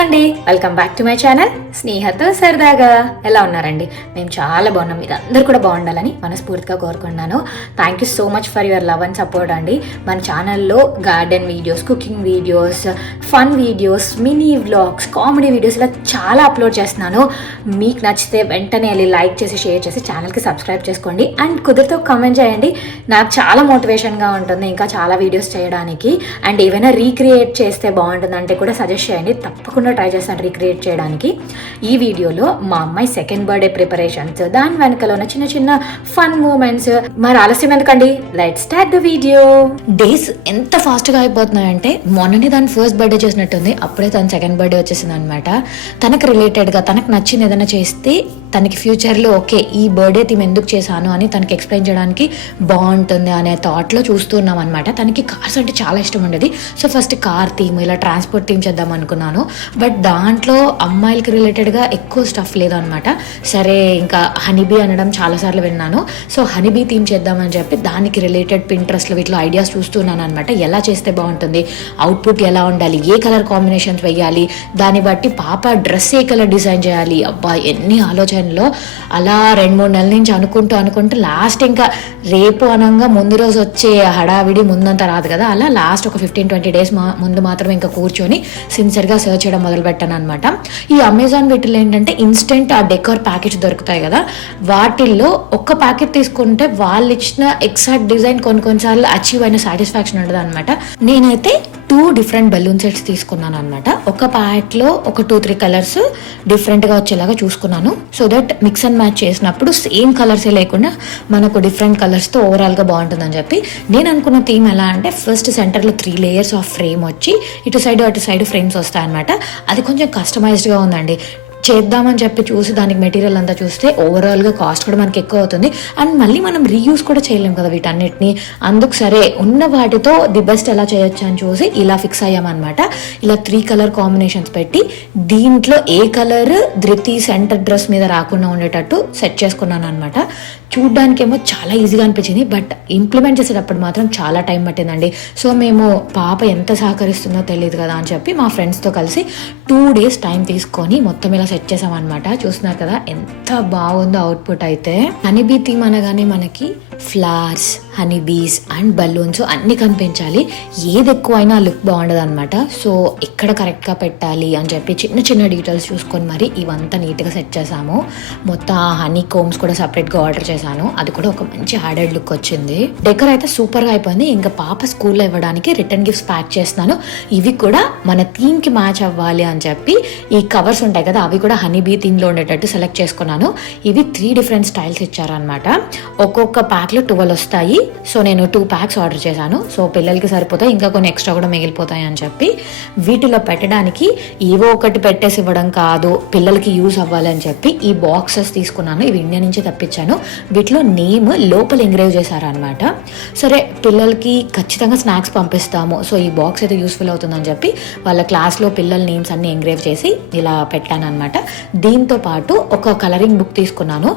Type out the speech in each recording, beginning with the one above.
అండి, welcome back to my channel స్నేహతో సరదాగా. ఎలా ఉన్నారండి? మేము చాలా బాగున్నాం. మీరు అందరు కూడా బాగుండాలని మనస్ఫూర్తిగా కోరుకున్నాను. Thank you so much for your love and support అండి. మన ఛానల్లో garden videos, cooking videos, fun videos, mini vlogs, comedy videos ఇలా చాలా అప్లోడ్ చేస్తున్నాను. మీకు నచ్చితే వెంటనే వెళ్ళి లైక్ చేసి, షేర్ చేసి ఛానల్కి సబ్స్క్రైబ్ చేసుకోండి. అండ్ కుదిరితే కామెంట్ చేయండి. నాకు చాలా మోటివేషన్గా ఉంటుంది ఇంకా చాలా వీడియోస్ చేయడానికి. అండ్ ఏవైనా రీక్రియేట్ చేస్తే బాగుంటుందంటే కూడా సజెస్ట్ చేయండి. తప్పకుండా ట్రై చేస్తాను రీక్రియేట్ చేయడానికి. ఈ వీడియోలో మా అమ్మాయి సెకండ్ బర్త్డే ప్రిపరేషన్స్, దాని వెనకలో ఉన్న చిన్న చిన్న ఫన్ మూమెంట్స్. మరి ఆలస్యం ఎందుకండి, let's start the video. Days ఎంత ఫాస్ట్గా అయిపోతున్నాయంటే మొన్ననే దాని ఫస్ట్ బర్త్డే చేసినట్టుంది, అప్పుడే తన సెకండ్ బర్త్డే వచ్చేసింది అనమాట. తనకు రిలేటెడ్గా తనకు నచ్చింది ఏదైనా చేస్తే తనకి ఫ్యూచర్లో ఓకే ఈ బర్త్డే థీమ్ ఎందుకు చేశాను అని తనకి ఎక్స్ప్లెయిన్ చేయడానికి బాగుంటుంది అనే థాట్లో చూస్తున్నాం అనమాట. తనకి కార్స్ అంటే చాలా ఇష్టం ఉండేది. సో ఫస్ట్ కార్ థీమ్, ఇలా ట్రాన్స్పోర్ట్ థీమ్ చేద్దాం అనుకున్నాను. బట్ దాంట్లో అమ్మాయిలకి రిలేటెడ్గా ఎక్కువ స్టఫ్ లేదనమాట. సరే ఇంకా హనీబీ అనడం చాలాసార్లు విన్నాను. సో హనీబీ థీమ్ చేద్దామని చెప్పి దానికి రిలేటెడ్ పింట్రెస్ట్లో వీటిలో ఐడియాస్ చూస్తున్నాను అనమాట. ఎలా చేస్తే బాగుంటుంది, అవుట్పుట్ ఎలా ఉండాలి, ఏ కలర్ కాంబినేషన్స్ వేయాలి, దాన్ని బట్టి పాప డ్రెస్ ఏ కలర్ డిజైన్ చేయాలి. అబ్బా ఎన్ని ఆలోచనలో. అలా 2-3 నెలల నుంచి అనుకుంటూ లాస్ట్ ఇంకా రేపు అనంగా ముందు రోజు వచ్చే హడావిడి ముందంతా రాదు కదా, అలా లాస్ట్ ఒక 15-20 డేస్ ముందు మాత్రం ఇంకా కూర్చొని సిన్సియర్గా సర్చ్ చేయడం మొదలు పెట్టాను అనమాట. ఈ అమెజాన్ వీటిలో ఏంటంటే ఇన్స్టెంట్ ఆ డెకోర్ ప్యాకెట్స్ దొరుకుతాయి కదా, వాటిల్లో ఒక్క ప్యాకెట్ తీసుకుంటే వాళ్ళు ఇచ్చిన ఎగ్జాక్ట్ డిజైన్ కొన్నిసార్లు అచీవ్ అయిన సాటిస్ఫాక్షన్ ఉండదు అనమాట. నేనైతే 2 డిఫరెంట్ బెలూన్ సెట్స్ తీసుకున్నాను అనమాట. ఒక ప్యాకెట్లో ఒక 2-3 కలర్స్ డిఫరెంట్గా వచ్చేలాగా చూసుకున్నాను. So that mix and match చేసినప్పుడు సేమ్ కలర్సే లేకుండా మనకు డిఫరెంట్ కలర్స్తో ఓవరాల్గా బాగుంటుందని చెప్పి నేను అనుకున్న థీమ్ ఎలా అంటే ఫస్ట్ సెంటర్లో 3 లేయర్స్ ఆఫ్ ఫ్రేమ్ వచ్చి ఇటు సైడ్ అటు సైడ్ ఫ్రేమ్స్ వస్తాయన్నమాట. అది కొంచెం కస్టమైజ్డ్గా ఉందండి. చేద్దామని చెప్పి చూసి దానికి మెటీరియల్ అంతా చూస్తే ఓవరాల్గా కాస్ట్ కూడా మనకి ఎక్కువ అవుతుంది. అండ్ మళ్ళీ మనం రీయూస్ కూడా చేయలేం కదా వీటన్నిటిని. అందుకు సరే ఉన్న వాటితో ది బెస్ట్ ఎలా చేయొచ్చు అని చూసి ఇలా ఫిక్స్ అయ్యామన్నమాట. ఇలా 3 కలర్ కాంబినేషన్స్ పెట్టి దీంట్లో ఏ కలర్ ధృతి సెంటర్ డ్రెస్ మీద రాకుండా ఉండేటట్టు సెట్ చేసుకున్నాను అనమాట. చూడ్డానికేమో చాలా ఈజీగా అనిపించింది, బట్ ఇంప్లిమెంట్ చేసేటప్పుడు మాత్రం చాలా టైం పట్టిందండి. సో మేము పాప ఎంత సహకరిస్తుందో తెలియదు కదా అని చెప్పి మా ఫ్రెండ్స్తో కలిసి 2 డేస్ టైం తీసుకొని మొత్తం ఇలా సెట్ చేసామన్నమాట. చూస్తున్నారు కదా ఎంత బాగుందో అవుట్పుట్ అయితే. హనీబీ థీమ్ అనగానే మనకి ఫ్లవర్స్, హనీబీస్ అండ్ బలూన్స్ అన్ని కనిపించాలి. ఏది ఎక్కువైనా లుక్ బాగుండదు అనమాట. సో ఎక్కడ కరెక్ట్గా పెట్టాలి అని చెప్పి చిన్న చిన్న డీటెయిల్స్ చూసుకొని మరి ఇవంతా నీట్గా సెట్ చేసాము. మొత్తం హనీ కోమ్స్ కూడా సపరేట్గా ఆర్డర్ చేశాను, అది కూడా ఒక మంచి యాడెడ్ లుక్ వచ్చింది. డెకర్ అయితే సూపర్గా అయిపోయింది. ఇంకా పాప స్కూల్లో ఇవ్వడానికి రిటర్న్ గిఫ్ట్స్ ప్యాక్ చేస్తున్నాను. ఇవి కూడా మన థీమ్కి మ్యాచ్ అవ్వాలి అని చెప్పి ఈ కవర్స్ ఉంటాయి కదా, అవి కూడా హనీబీ థీమ్లో ఉండేటట్టు సెలెక్ట్ చేసుకున్నాను. ఇవి 3 డిఫరెంట్ స్టైల్స్ ఇచ్చారనమాట. ఒక్కొక్క ప్యాక్లో 12 వస్తాయి. సో నేను 2 ప్యాక్స్ ఆర్డర్ చేశాను. సో పిల్లలకి సరిపోతాయి, ఇంకా కొన్ని ఎక్స్ట్రా కూడా మిగిలిపోతాయి అని చెప్పి వీటిలో పెట్టడానికి ఏవో ఒకటి పెట్టేసి ఇవ్వడం కాదు, పిల్లలకి యూజ్ అవ్వాలని చెప్పి ఈ బాక్సెస్ తీసుకున్నాను. ఇవి ఇండియా నుంచి తెప్పించాను. వీటిలో నేమ్ లోపల ఎంగ్రేవ్ చేశారనమాట. సరే పిల్లలకి ఖచ్చితంగా స్నాక్స్ పంపిస్తాము, సో ఈ బాక్స్ అయితే యూస్ఫుల్ అవుతుందని చెప్పి వాళ్ళ క్లాస్లో పిల్లల నేమ్స్ అన్ని ఎంగ్రేవ్ చేసి ఇలా పెట్టాను అనమాట. దీంతో పాటు ఒక కలరింగ్ బుక్ తీసుకున్నాను.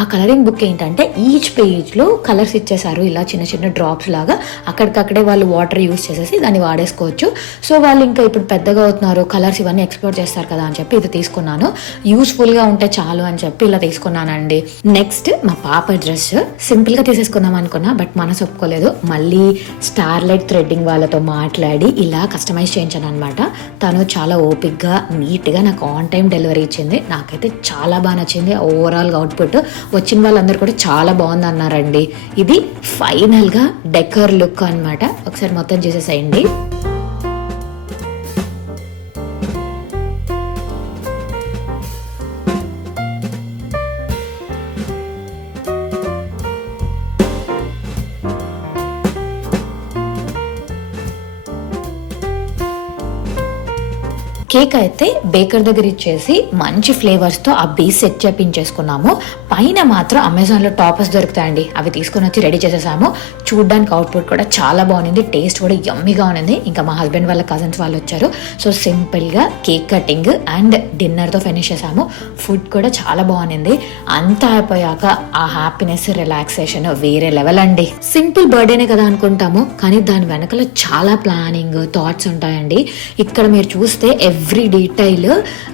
ఆ కలరింగ్ బుక్ ఏంటంటే ఈచ్ పేజ్లో కలర్స్ ఇచ్చేసారు, ఇలా చిన్న చిన్న డ్రాప్స్ లాగా. అక్కడికక్కడే వాళ్ళు వాటర్ యూస్ చేసేసి దాన్ని వాడేసుకోవచ్చు. సో వాళ్ళు ఇంకా ఇప్పుడు పెద్దగా అవుతున్నారు, కలర్స్ ఇవన్నీ ఎక్స్ప్లోర్ చేస్తారు కదా అని చెప్పి ఇది తీసుకున్నాను. యూస్ఫుల్గా ఉంటే చాలు అని చెప్పి ఇలా తీసుకున్నానండి. నెక్స్ట్ మా పాప డ్రెస్ సింపుల్గా తీసేసుకుందాం అనుకున్నా, బట్ మనసు ఒప్పుకోలేదు. మళ్ళీ స్టార్లైట్ థ్రెడ్డింగ్ వాళ్ళతో మాట్లాడి ఇలా కస్టమైజ్ చేయించాను అనమాట. తను చాలా ఓపిక్గా నీట్గా నాకు ఆన్ టైం డెలివరీ ఇచ్చింది. నాకైతే చాలా బాగా నచ్చింది ఓవరాల్గా అవుట్పుట్. వచ్చిన వాళ్ళందరూ కూడా చాలా బాగుంది అన్నారండి. ఇది ఫైనల్గా డెకర్ లుక్ అనమాట. ఒకసారి మొత్తం చేసేసేయండి. కేక్ అయితే బేకర్ దగ్గర ఇచ్చేసి మంచి ఫ్లేవర్స్తో ఆ బేస్ సెట్ చేపించేసుకున్నాము. పైన మాత్రం అమెజాన్లో టాపర్స్ దొరుకుతాయండి, అవి తీసుకొని వచ్చి రెడీ చేసేసాము. చూడ్డానికి అవుట్పుట్ కూడా చాలా బాగుంది, టేస్ట్ కూడా యమ్మీగా ఉంది. ఇంకా మా హస్బెండ్ వాళ్ళ కజిన్స్ వాళ్ళు వచ్చారు, సో సింపుల్గా కేక్ కటింగ్ అండ్ డిన్నర్తో ఫినిష్ చేసాము. ఫుడ్ కూడా చాలా బాగుంది. అంతా అయిపోయాక ఆ హ్యాపీనెస్, రిలాక్సేషన్ వేరే లెవెల్ అండి. సింపుల్ బర్త్డేనే కదా అనుకుంటాము, కానీ దాని వెనకాల చాలా ప్లానింగ్, థాట్స్ ఉంటాయండి. ఇక్కడ మీరు చూస్తే ఎవ్రీ డీటెయిల్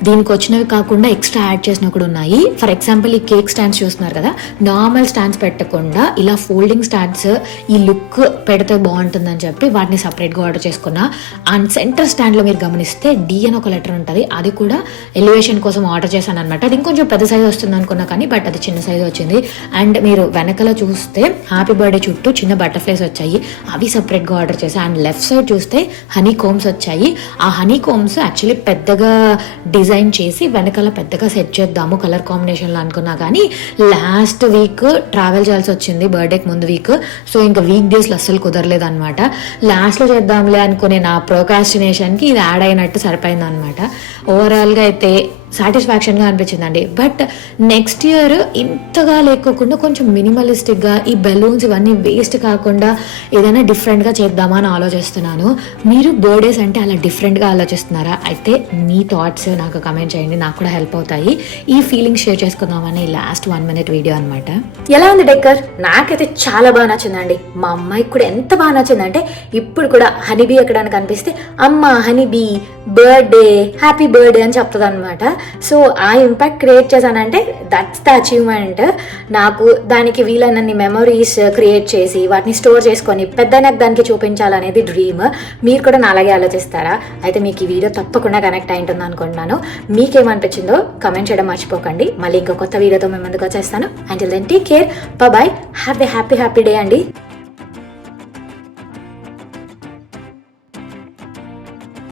దీనికి వచ్చినవి కాకుండా ఎక్స్ట్రా యాడ్ చేసినవి కూడా ఉన్నాయి. ఫర్ ఎగ్జాంపుల్ ఈ కేక్ స్టాండ్స్ చూస్తున్నారు కదా, నార్మల్ స్టాండ్స్ పెట్టకుండా ఇలా ఫోల్డింగ్ స్టాండ్స్ ఈ లుక్ పెడితే బాగుంటుందని చెప్పి వాటిని సపరేట్గా ఆర్డర్ చేసుకున్నా. అండ్ సెంటర్ స్టాండ్లో మీరు గమనిస్తే డి అని ఒక లెటర్ ఉంటుంది, అది కూడా ఎలివేషన్ కోసం ఆర్డర్ చేశాను అనమాట. అది ఇంకొంచెం పెద్ద సైజ్ వస్తుంది అనుకున్నా కానీ బట్ అది చిన్న సైజ్ వచ్చింది. అండ్ మీరు వెనకాల చూస్తే హ్యాపీ బర్త్డే చుట్టూ చిన్న బటర్ఫ్లైస్ వచ్చాయి, అవి సపరేట్గా ఆర్డర్ చేశాను. అండ్ లెఫ్ట్ సైడ్ చూస్తే హనీ కోమ్స్ వచ్చాయి. ఆ హనీ కోమ్స్ యాక్చువల్లీ పెద్దగా డిజైన్ చేసి వెనకాల పెద్దగా సెట్ చేద్దాము కలర్ కాంబినేషన్లో అనుకున్నా, కానీ లాస్ట్ వీక్ ట్రావెల్ చేయాల్సి వచ్చింది బర్త్డేకి ముందు వీక్. సో ఇంకా వీక్ డేస్లో అస్సలు కుదరలేదు అనమాట. లాస్ట్లో చేద్దాంలే అనుకునే నా ప్రోకాస్టినేషన్కి ఇది యాడ్ అయినట్టు సరిపోయింది అనమాట. ఓవరాల్గా అయితే సాటిస్ఫాక్షన్గా అనిపించిందండి. బట్ నెక్స్ట్ ఇయర్ ఇంతగా లేకోకుండా కొంచెం మినిమలిస్టిక్గా ఈ బెలూన్స్ ఇవన్నీ వేస్ట్ కాకుండా ఏదైనా డిఫరెంట్గా చేద్దామా అని ఆలోచిస్తున్నాను. మీరు బర్త్డేస్ అంటే అలా డిఫరెంట్గా ఆలోచిస్తున్నారా? అయితే మీ థాట్స్ నాకు కమెంట్ చేయండి, నాకు కూడా హెల్ప్ అవుతాయి. ఈ ఫీలింగ్స్ షేర్ చేసుకుందామని లాస్ట్ 1 minute వీడియో అనమాట. ఎలా ఉంది డెక్కర్? నాకైతే చాలా బాగా నచ్చిందండి. మా అమ్మాయికి కూడా ఎంత బాగా నచ్చిందంటే ఇప్పుడు కూడా హనీబీ ఎక్కడానికి కనిపిస్తే అమ్మ హనీబీ బర్త్డే హ్యాపీ బర్త్డే అని చెప్తుంది అనమాట. సో ఆ ఇంపాక్ట్ క్రియేట్ చేశానంటే దట్స్ ద అచీవ్మెంట్. నాకు దానికి వీలైనన్ని మెమరీస్ క్రియేట్ చేసి వాటిని స్టోర్ చేసుకొని పెద్దనకు దానికి చూపించాలనేది డ్రీమ్. మీరు కూడా నా అలాగే ఆలోచిస్తారా? అయితే మీకు ఈ వీడియో తప్పకుండా కనెక్ట్ అయి ఉంటుంది అనుకుంటున్నాను. మీకేమనిపించిందో కమెంట్ చేయడం మర్చిపోకండి. మళ్ళీ ఇంకో కొత్త వీడియోతో మేము ముందుకు వచ్చేస్తాను. Until then take care, bye, have a happy day అండి.